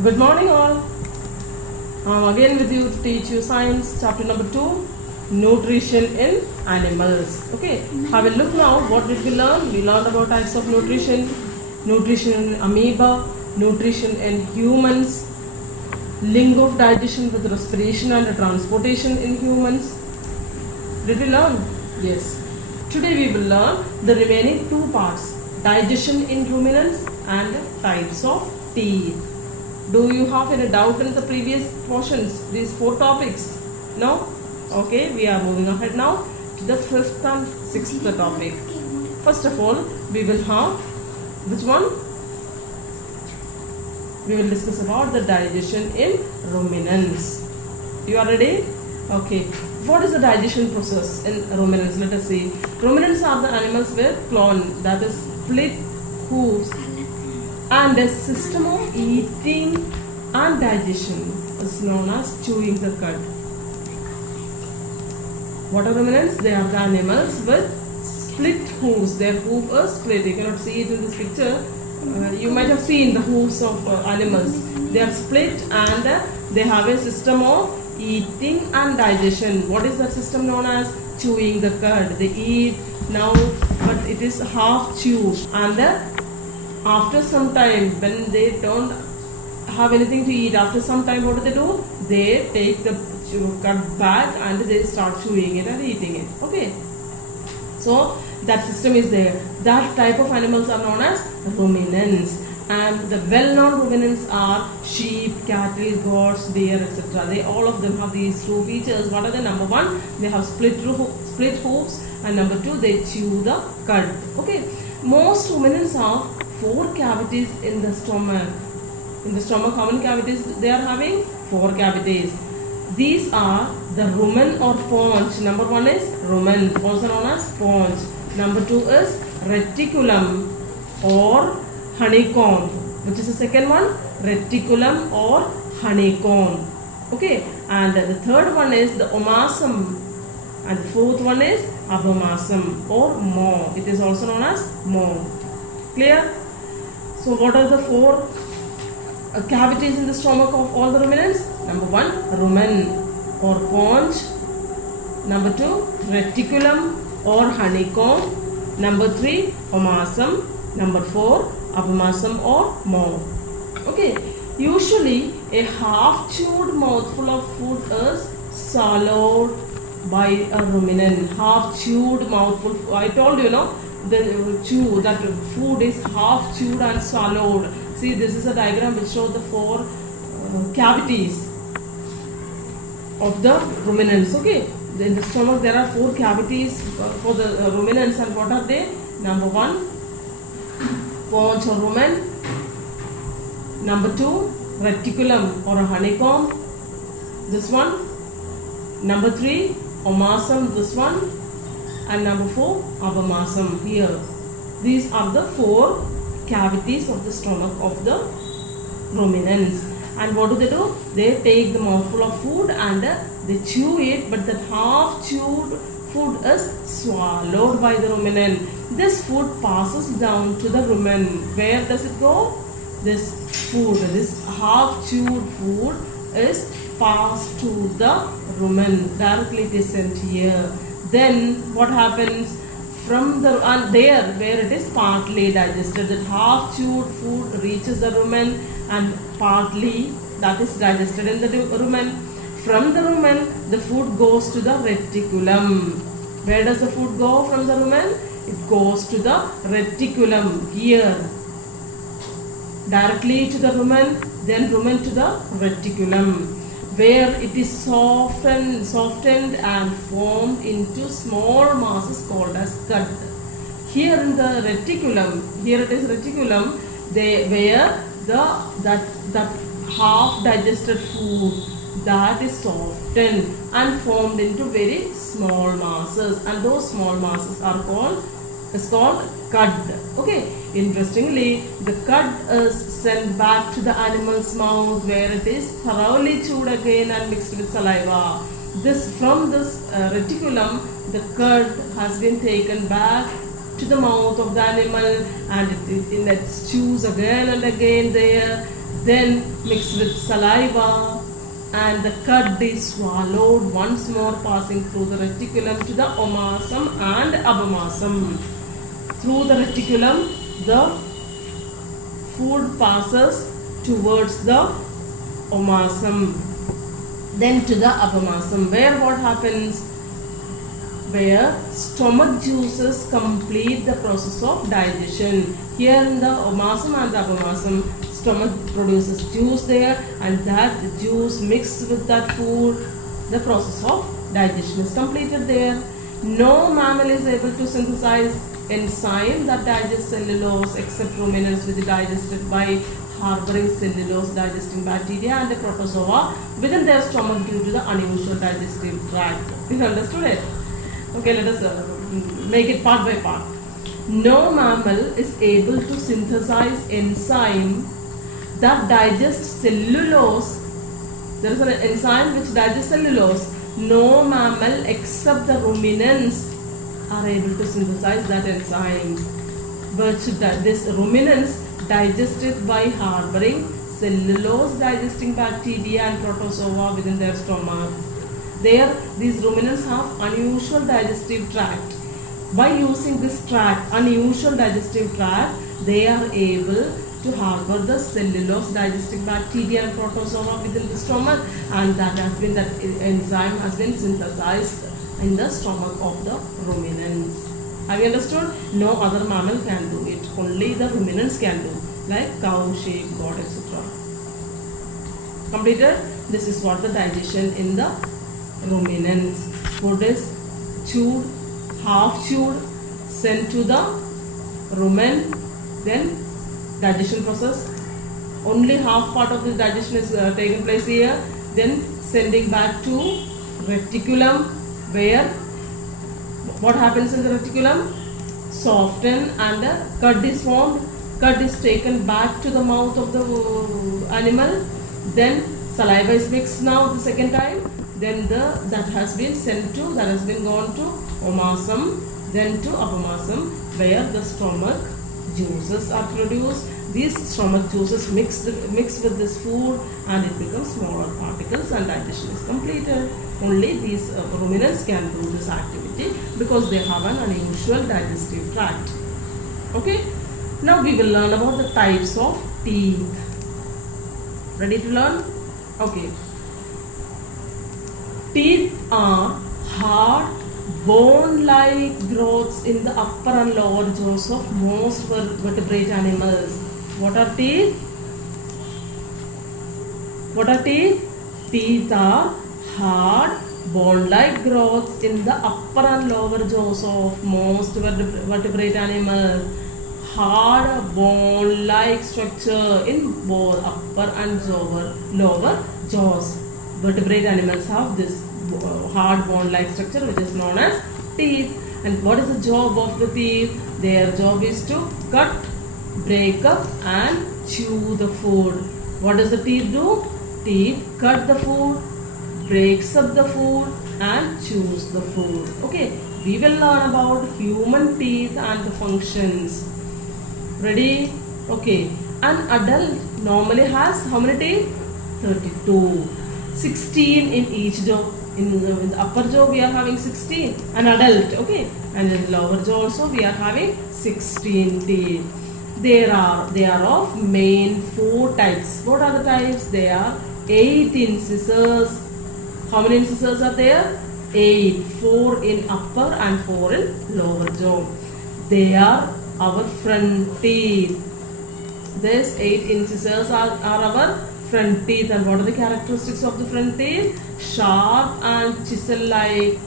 Good morning all. I'm again with you to teach you science chapter number 2, nutrition in animals. Okay, have a look now. What did we learn? We learned about types of nutrition, nutrition in amoeba, nutrition in humans, link of digestion with respiration and transportation in humans. Did we learn? Yes. Today we will learn the remaining two parts, digestion in ruminants and types of teeth. Do you have any doubt in the previous portions, these four topics? No? Okay, we are moving ahead now to the fifth and sixth topic. First of all, we will have which one? We will discuss about the digestion in ruminants. You are ready? Okay. What is the digestion process in ruminants? Let us see. Ruminants are the animals with clone, that is split hooves, and a system of eating and digestion is known as chewing the cud. What are ruminants? They are the animals with split hooves. Their hoof is split. You cannot see it in this picture. You might have seen the hooves of animals. They are split and they have a system of eating and digestion. What is that system known as? Chewing the cud. They eat now, but it is half chewed, and after some time, when they don't have anything to eat, after some time what do? They take the cud back and they start chewing it and eating it. Okay, so that system is there. That type of animals are known as ruminants, and the well-known ruminants are sheep, cattle, goats, deer, etc. They all of them have these two features. What are the? Number one, they have split hooves, and number two, they chew the cud. Okay, most ruminants have 4 cavities in the stomach. In the stomach, how many cavities they are having? 4 cavities. These are the rumen or paunch. Number one is rumen, also known as paunch. Number two is reticulum or honeycomb. Which is the second one? Reticulum or honeycomb. Okay, and the third one is the omasum, and the fourth one is abomasum or maw. It is also known as maw. Clear? So what are the 4 cavities in the stomach of all the ruminants? Number 1, rumen or paunch. Number 2, reticulum or honeycomb. Number 3, omasum. Number 4, abomasum or maw. Okay, usually a half-chewed mouthful of food is swallowed by a ruminant. Half-chewed mouthful. I told you, no? That food is half chewed and swallowed. See, this is a diagram which shows the 4 cavities of the ruminants. Okay, in the stomach there are 4 cavities for the ruminants, and what are they? Number 1, paunch or rumen. Number 2, reticulum or a honeycomb. This one. Number 3, omasum. This one. And number 4, abomasum here. These are the 4 cavities of the stomach of the ruminants. And what do? They take the mouthful of food and they chew it, but that half chewed food is swallowed by the ruminant. This food passes down to the rumen. Where does it go? This food, this half chewed food is passed to the rumen. Directly it is sent here. Then what happens from the there where it is partly digested, that half chewed food reaches the rumen and partly that is digested in the rumen. From the rumen the food goes to the reticulum. Where does the food go from the rumen? It goes to the reticulum here. Directly to the rumen, then rumen to the reticulum, where it is softened and formed into small masses called as cud. Here in the reticulum, here it is reticulum, where that half digested food that is softened and formed into very small masses, and those small masses are called cud. Okay, interestingly, the cud is sent back to the animal's mouth, where it is thoroughly chewed again and mixed with saliva. From this reticulum, the cud has been taken back to the mouth of the animal, and it chews again and again there, then mixed with saliva, and the cud is swallowed once more, passing through the reticulum to the omasum and abomasum. Through the reticulum, the food passes towards the omasum, then to the abomasum, where what happens? Where stomach juices complete the process of digestion. Here in the omasum and the abomasum, stomach produces juice there, and that juice mixed with that food, the process of digestion is completed there. No mammal is able to synthesize enzyme that digests cellulose except ruminants, which digest it by harboring cellulose digesting bacteria and the protozoa within their stomach due to the unusual digestive tract. You understood it? Okay, let us make it part by part. No mammal is able to synthesize enzyme that digests cellulose. There is an enzyme which digests cellulose. No mammal except the ruminants are able to synthesize that enzyme. But this ruminants digest it by harboring cellulose digesting bacteria and protozoa within their stomach. There, these ruminants have unusual digestive tract. By using this tract, unusual digestive tract, they are able to harbor the cellulose digesting bacteria and protozoa within the stomach, and that enzyme has been synthesized in the stomach of the ruminants. Have you understood? No other mammal can do it. Only the ruminants can do, like cow, sheep, goat, etc. Completed? This is what the digestion in the ruminants. Food is chewed, half chewed, sent to the rumen, then digestion process. Only half part of the digestion is taken place here, then sending back to reticulum, where what happens in the reticulum? Soften and the cud is formed. Cud is taken back to the mouth of the animal, then saliva is mixed now the second time, then that has been gone to omasum, then to abomasum, where the stomach juices are produced. These stomach juices mix with this food, and it becomes smaller particles, and digestion is completed. Only these ruminants can do this activity because they have an unusual digestive tract. Okay. Now we will learn about the types of teeth. Ready to learn? Okay. Teeth are hard, bone-like growths in the upper and lower jaws of most vertebrate animals. What are teeth? What are teeth? Teeth are hard, bone-like growths in the upper and lower jaws of most vertebrate animals. Hard bone-like structure in both upper and lower jaws. Vertebrate animals have this hard bone-like structure, which is known as teeth. And what is the job of the teeth? Their job is to cut, break up and chew the food. What does the teeth do? Teeth cut the food, breaks up the food and chews the food. Okay, we will learn about human teeth and the functions. Ready? Okay, an adult normally has how many teeth? 32. 16 in each jaw. In the upper jaw we are having 16, an adult, okay, and in the lower jaw also we are having 16 teeth. They are of main 4 types. What are the types? They are 8 incisors. How many incisors are there? 8. 4 in upper and 4 in lower jaw. They are our front teeth. These 8 incisors are our front teeth. And what are the characteristics of the front teeth? Sharp and chisel-like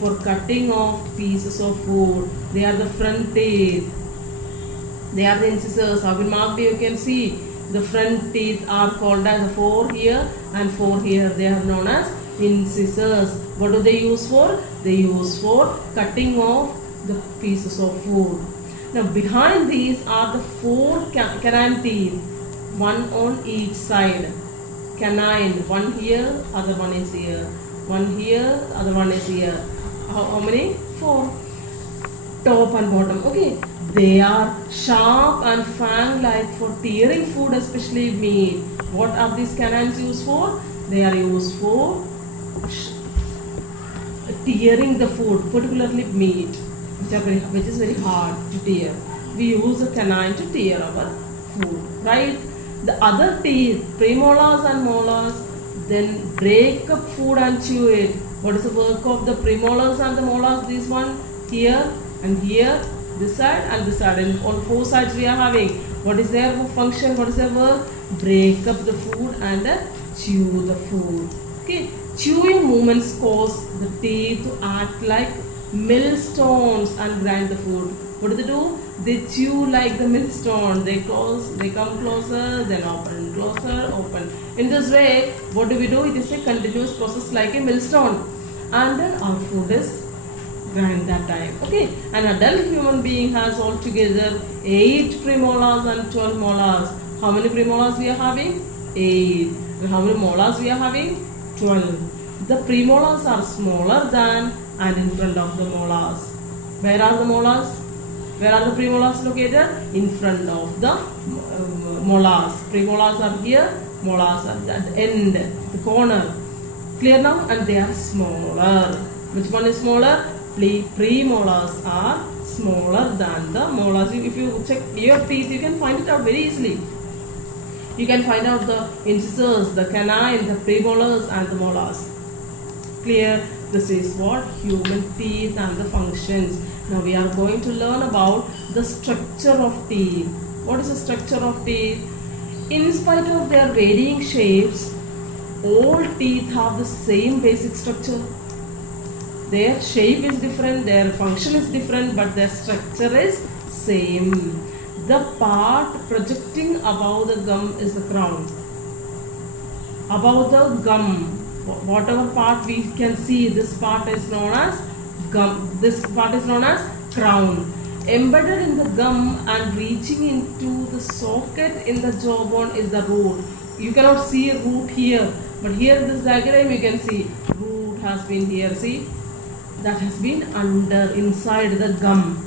for cutting off pieces of food. They are the front teeth. They are the incisors. How in marked you can see the front teeth are called as 4 here and 4 here. They are known as incisors. What do they use for? They use for cutting off the pieces of food. Now behind these are the 4 canine teeth, one on each side. Canine, one here, other one is here. One here, other one is here. How many? 4. top and bottom. Okay, they are sharp and fang-like for tearing food, especially meat. What are these canines used for? They are used for tearing the food, particularly meat, which is very hard to tear. We use a canine to tear our food, right? The other teeth, premolars and molars, then break up food and chew it. What is the work of the premolars and the molars? This one here and here, this side and this side, and on four sides we are having. What is their function? What is their work? Break up the food and chew the food. Okay, chewing movements cause the teeth to act like millstones and grind the food. What do they do? They chew like the millstone. They come closer, then open, closer, open. In this way, what do we do? It is a continuous process like a millstone. And then our food is grind that time. Okay, an adult human being has altogether 8 premolars and 12 molars. How many premolars we are having? 8. How many molars we are having? 12. The premolars are smaller than and in front of the molars. Where are the molars? Where are the premolars located? In front of the molars. Premolars are here, molars are at the end, the corner. Clear now? And they are smaller. Which one is smaller? Premolars are smaller than the molars. If you check your teeth, you can find it out very easily. You can find out the incisors, the canine, the premolars and the molars. Clear? This is what human teeth and the functions. Now we are going to learn about the structure of teeth. What is the structure of teeth? In spite of their varying shapes, all teeth have the same basic structure. Their shape is different, their function is different, but their structure is same. The part projecting above the gum is the crown. Above the gum, whatever part we can see, this part is known as gum. This part is known as crown. Embedded in the gum and reaching into the socket in the jawbone is the root. You cannot see a root here, but here in this diagram you can see root has been here. See, that has been inside the gum.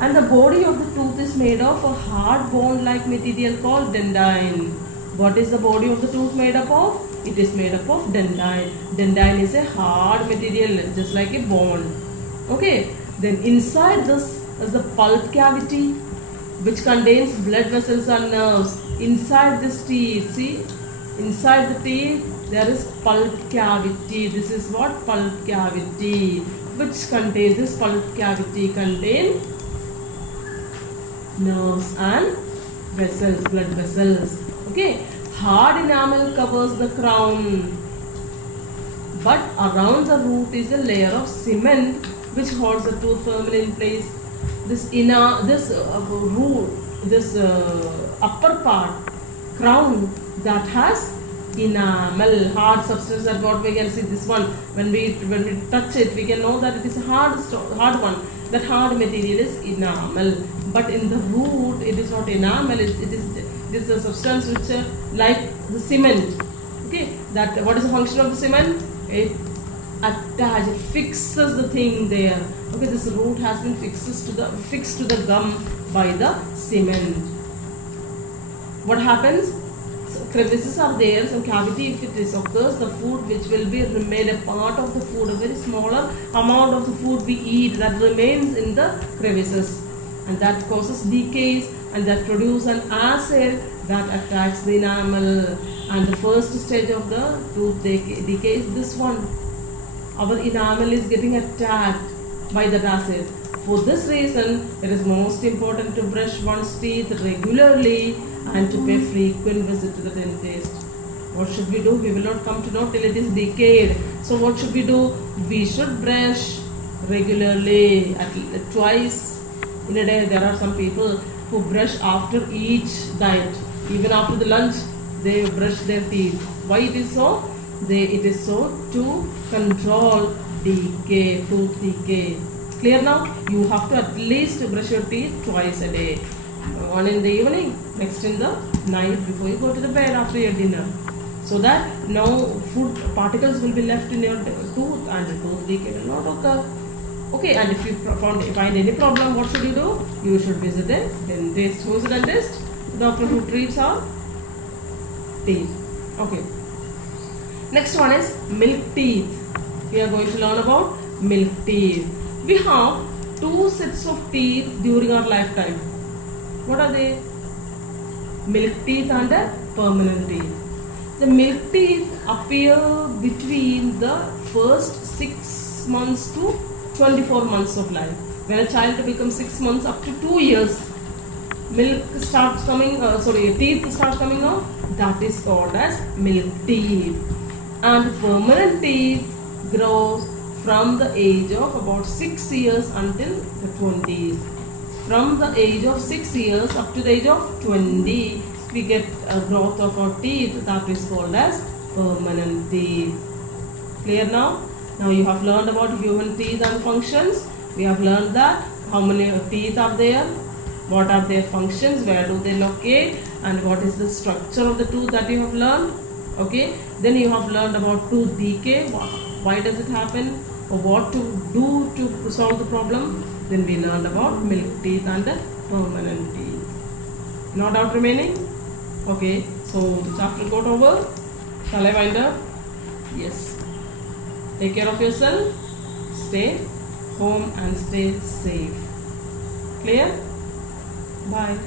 And the body of the tooth is made of a hard bone-like material called dentine. What is the body of the tooth made up of? It is made up of dentine. Dentine is a hard material, just like a bone. Okay. Then inside this is the pulp cavity, which contains blood vessels and nerves. Inside this teeth, see, inside the teeth there is pulp cavity. This is what pulp cavity, which contains this pulp cavity contain nerves and vessels, blood vessels. Okay, hard enamel covers the crown, but around the root is a layer of cement which holds the tooth firmly in place. This root, this upper part, crown, that has enamel, hard substance. That what we can see. This one, when we touch it, we can know that it is a hard one. That hard material is enamel. But in the root, it is not enamel. It is a substance which like the cement. Okay, that what is the function of the cement? It fixes the thing there. Okay, this root has been fixed to the gum by the cement. What happens? So crevices are there, some cavity. If it occurs, the food which will be made a part of the food, a very smaller amount of the food we eat, that remains in the crevices, and that causes decays, and that produces an acid that attacks the enamel. And the first stage of the tooth decay is this one. Our enamel is getting attacked by that acid. For this reason, it is most important to brush one's teeth regularly and to pay frequent visit to the dentist. What should we do? We will not come to know till it is decayed. So what should we do? We should brush regularly, twice in a day. There are some people who brush after each diet. Even after the lunch, they brush their teeth. Why it is so? It is so to control decay, tooth decay. Clear now? You have to at least brush your teeth twice a day. One in the evening, next in the night before you go to the bed after your dinner. So that no food particles will be left in your tooth and the tooth decay will not occur. Okay, and if you find any problem, what should you do? You should visit a dentist. Who is a dentist? The doctor who treats our teeth. Okay. Next one is milk teeth. We are going to learn about milk teeth. We have two sets of teeth during our lifetime. What are they? Milk teeth and permanent teeth. The milk teeth appear between the first 6 months to 24 months of life. When a child becomes 6 months up to 2 years, milk starts coming, teeth start coming out. That is called as milk teeth. And permanent teeth grow from the age of about 6 years until the 20s. From the age of 6 years up to the age of 20, we get a growth of our teeth that is called as permanent teeth. Clear now? Now you have learned about human teeth and functions. We have learned that how many teeth are there, what are their functions, where do they locate, and what is the structure of the tooth that you have learned. Okay, then you have learned about tooth decay, why does it happen, or what to do to solve the problem. Then we learned about milk teeth and permanent teeth. No doubt remaining? Okay, so the chapter got over. Shall I wind up? Yes. Take care of yourself, stay home and stay safe. Clear? Bye.